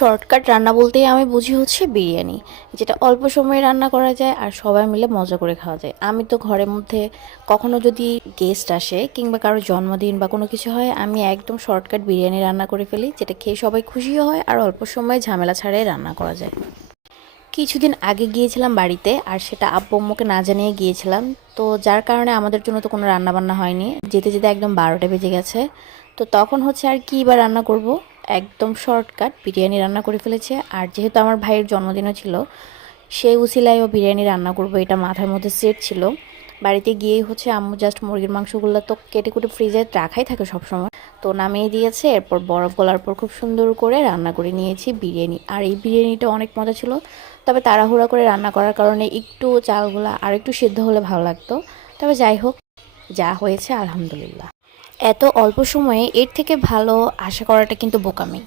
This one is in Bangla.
শর্টকাট রান্না বলতেই আমি বুঝি হচ্ছে বিরিয়ানি, যেটা অল্প সময়ে রান্না করা যায় আর সবাই মিলে মজা করে খাওয়া যায়। আমি তো ঘরের মধ্যে কখনো যদি গেস্ট আসে কিংবা কারো জন্মদিন বা কোনো কিছু হয়, আমি একদম শর্টকাট বিরিয়ানি রান্না করে ফেলি, যেটা খেয়ে সবাই খুশিও হয় আর অল্প সময়ে ঝামেলা ছাড়াই রান্না করা যায়। কিছুদিন আগে গিয়েছিলাম বাড়িতে, আর সেটা আব্বু আম্মুকে না জানিয়ে গিয়েছিলাম। তো যার কারণে আমাদের জন্য তো কোনো রান্না বান্না হয়নি, যেতে যেতে একদম 12টা বেজে গেছে। তো তখন হচ্ছে আর কী বা রান্না করব, একদম শর্টকাট বিরিয়ানি রান্না করে ফেলেছে। আর যেহেতু আমার ভাইয়ের জন্মদিনও ছিল, সেই উসিলায়ও বিরিয়ানি রান্না করব এটা মাথার মধ্যে সেট ছিল। বাড়িতে গিয়েই হচ্ছে আম্মু জাস্ট মুরগির মাংসগুলো তো কেটে কুটে ফ্রিজে রাখাই থাকে সবসময়, তো নামিয়ে দিয়েছে। এরপর বরফ গলার পর খুব সুন্দর করে রান্না করে নিয়েছি বিরিয়ানি। আর এই বিরিয়ানিটা অনেক মজা ছিল, তবে তাড়াহুড়া করে রান্না করার কারণে একটু চালগুলো আর একটু সিদ্ধ হলে ভালো লাগতো। তবে যাই হোক, যা হয়েছে আলহামদুলিল্লাহ। এত অল্প সময়ে এর থেকে ভালো আশা করাটা কিন্তু বোকামি।